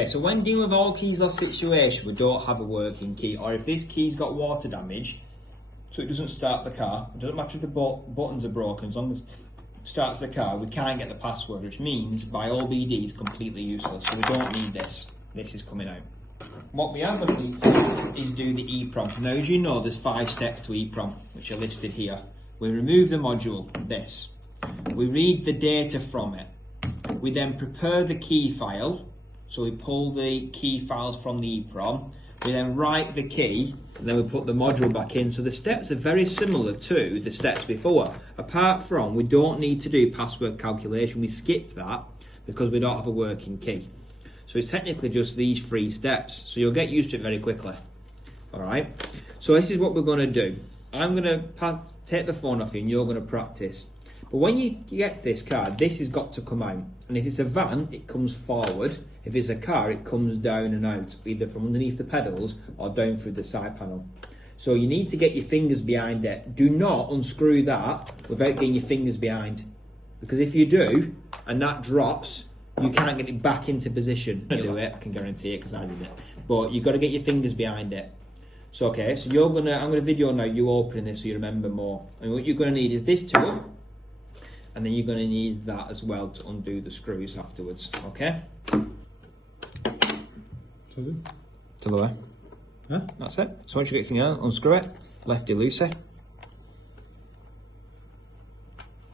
Okay, so when dealing with all keys or situation, we don't have a working key, or if this key's got water damage, so it doesn't start the car, it doesn't matter if the buttons are broken, as long as it starts the car, we can't get the password, which means by all BD is completely useless, so we don't need this. This is coming out. What we are going to need to do is do the EEPROM. Now, as you know, there's 5 steps to EEPROM, which are listed here. We remove the module, this. We read the data from it. We then prepare the key file, so we pull the key files from the EEPROM. We then write the key, and then we put the module back in. So the steps are very similar to the steps before, apart from we don't need to do password calculation. We skip that because we don't have a working key. So it's technically just these 3 steps. So you'll get used to it very quickly. All right. So this is what we're going to do. I'm going to take the phone off you and you're going to practice. But when you get this car, this has got to come out. And if it's a van, it comes forward. If it's a car, it comes down and out, either from underneath the pedals or down through the side panel. So you need to get your fingers behind it. Do not unscrew that without getting your fingers behind. Because if you do, and that drops, you can't get it back into position. I do it, I can guarantee it because I did it. But you've got to get your fingers behind it. So okay, so I'm gonna video now you opening this so you remember more. And what you're gonna need is this tool, and then you're gonna need that as well to undo the screws afterwards. Okay? To the way. Huh? That's it. So once you get your finger out, unscrew it, lefty loosey.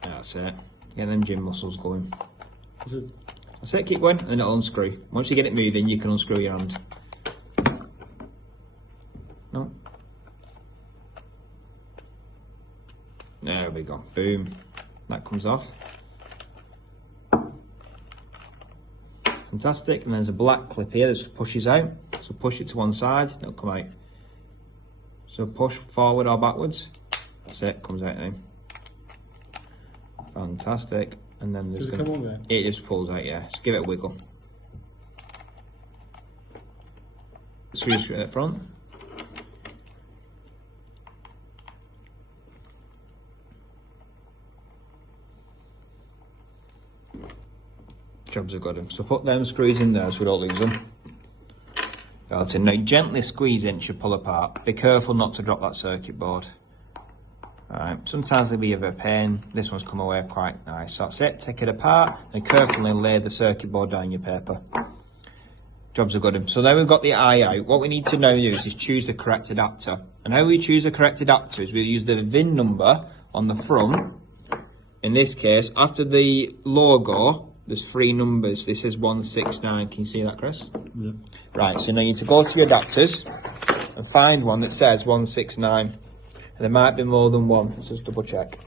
That's it. Get them gym muscles going. That's it, keep going, and it'll unscrew. Once you get it moving, you can unscrew your hand. No. There we go. Boom. That comes off. Fantastic. And there's a black clip here that just pushes out. So push it to one side, it'll come out. So push forward or backwards. That's it, comes out now. Fantastic. And then there's it just pulls out, yeah. Just give it a wiggle. Screw straight at the front. Jobs are good. So put them screws in there so we don't lose them. That's it. Now gently squeeze in, it should pull apart. Be careful not to drop that circuit board. Alright, sometimes they'll be a bit of pain. This one's come away quite nice. So that's it, take it apart and carefully lay the circuit board down your paper. Jobs are good. So then we've got the eye out. What we need to now do is choose the correct adapter. And how we choose the correct adapter is we use the VIN number on the front. In this case, after the logo, there's 3 numbers. This is 169. Can you see that, Chris? Yeah. Right, so now you need to go to your adapters and find one that says 169. And there might be more than one. Let's just double check.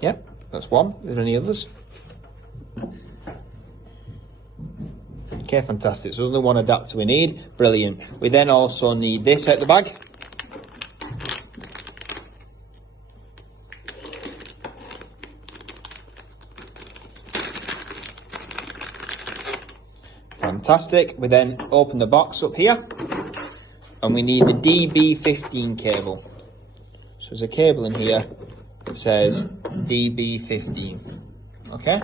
Yep, that's one. Is there any others? Okay, fantastic. So there's only one adapter we need. Brilliant. We then also need this out the bag. Fantastic. We then open the box up here and we need the DB15 cable. So there's a cable in here that says DB15. Okay?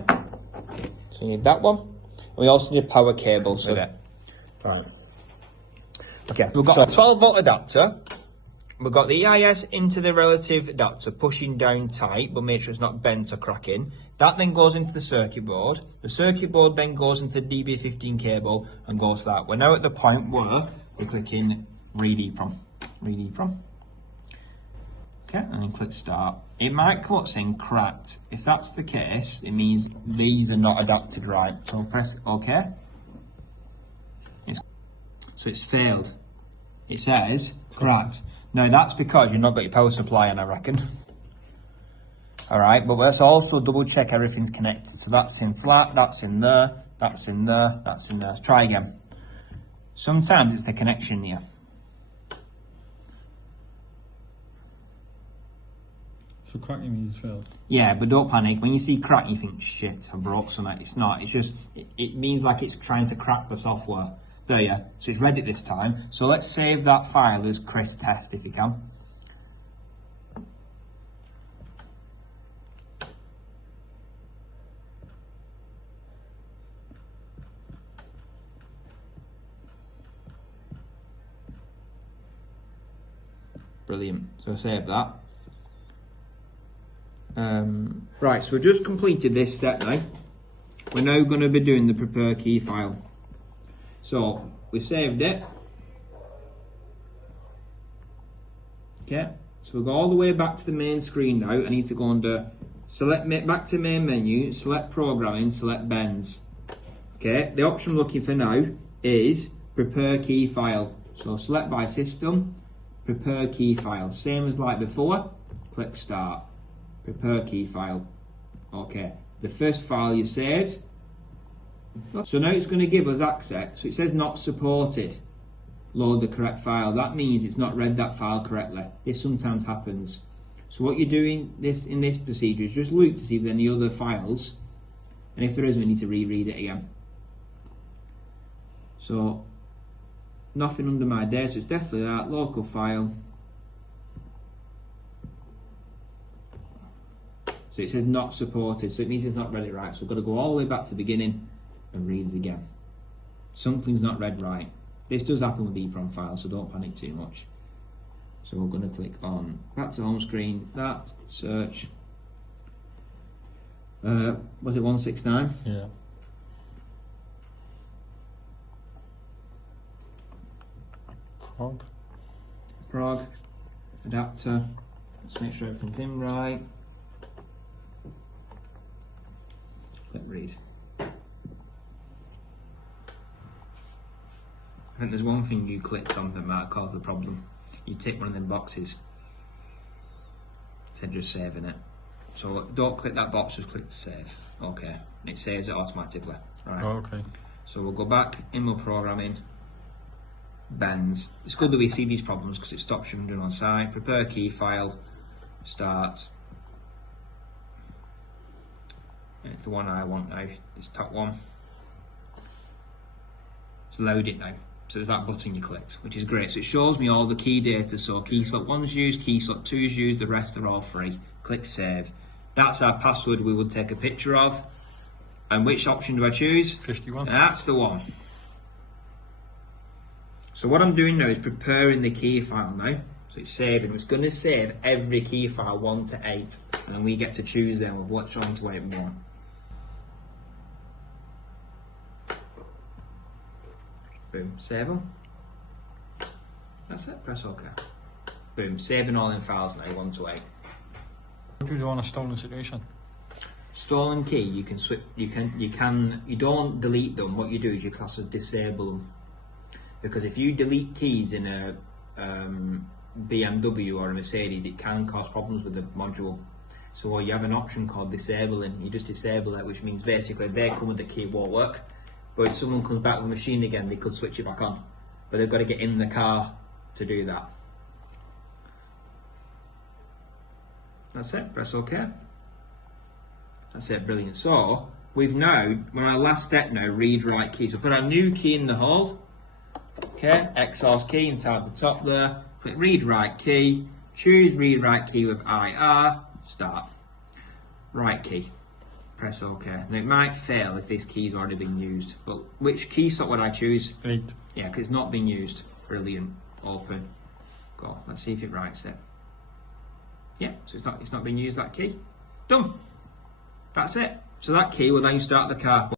So you need that one. We also need a power cable. So right. Okay, we've got a 12 volt adapter. We've got the EIS into the relative adapter, pushing down tight, but make sure it's not bent or cracking. That then goes into the circuit board. The circuit board then goes into the DB15 cable and goes to that. We're now at the point where we're clicking read EEPROM. Read EEPROM. Okay, and then click start. It might come up saying cracked. If that's the case, it means these are not adapted right. So press OK. So it's failed. It says cracked. Now that's because you've not got your power supply in, I reckon. Alright, but let's also double check everything's connected. So that's in flat, that's in there, that's in there, that's in there. Let's try again. Sometimes it's the connection here. So cracking means it's failed? Yeah, but don't panic. When you see crack, you think, shit, I broke something. It's not. It's just, it means like it's trying to crack the software. There, yeah. So it's read it this time. So let's save that file as Chris test if you can. Brilliant. So save that. Right, so we've just completed this step now. We're now going to be doing the prepare key file. So we've saved it. Okay, so we'll go all the way back to the main screen now. I need to go under select back to main menu, select programming, select bends. Okay, the option I'm looking for now is prepare key file. So select by system, prepare key file. Same as like before, click start. Prepare key file. Okay, the first file you saved. So now it's going to give us access. So it says not supported. Load the correct file. That means it's not read that file correctly. This sometimes happens. So what you're doing in this procedure is just look to see if there's any other files, and if there is, we need to reread it again. So nothing under my data, so it's definitely that local file. So it says not supported, so it means it's not read it right. So we've got to go all the way back to the beginning and read it again. Something's not read right. This does happen with EEPROM files, so don't panic too much. So we're going to click on back to home screen, that, search. Was it 169? Yeah. Prog, adapter. Let's make sure everything's in right. Click read. I think there's one thing you clicked on that might cause the problem. You tick one of them boxes. Instead of just saving it. So don't click that box, just click save. Okay. And it saves it automatically. Right. Oh, okay. So we'll go back in more programming. Bends. It's good that we see these problems because it stops you from doing on site. Prepare key file. Start. It's the one I want now, this top one. It's load it now. So there's that button you clicked, which is great. So it shows me all the key data. So key slot 1's used, key slot 2's used, the rest are all free. Click save. That's our password we would take a picture of. And which option do I choose? 51. That's the one. So what I'm doing now is preparing the key file now. So it's saving. It's going to save every key file 1 to 8. And then we get to choose them of which 1 to 8 we want. Boom, save them. That's it, press OK. Boom, saving all in files now, 1 to 8. What do you do on a stolen situation? Stolen key, you can switch. You don't delete them. What you do is you class as disable them, because if you delete keys in a BMW or a Mercedes, it can cause problems with the module. So you have an option called disabling. You just disable it, which means basically they come with the key, it won't work. But if someone comes back with a machine again, they could switch it back on. But they've got to get in the car to do that. That's it, press OK. That's it, brilliant. So we've now, we're on our last step now, read write key. So put our new key in the hole. Okay, exhaust key inside the top there. Click read write key. Choose read write key with IR. Start. Write key. Press OK. Now it might fail if this key's already been used. But which key slot would I choose? 8. Yeah, because it's not been used. Brilliant. Open. Go. Let's see if it writes it. Yeah, so it's not been used, that key. Done. That's it. So that key will then start the car.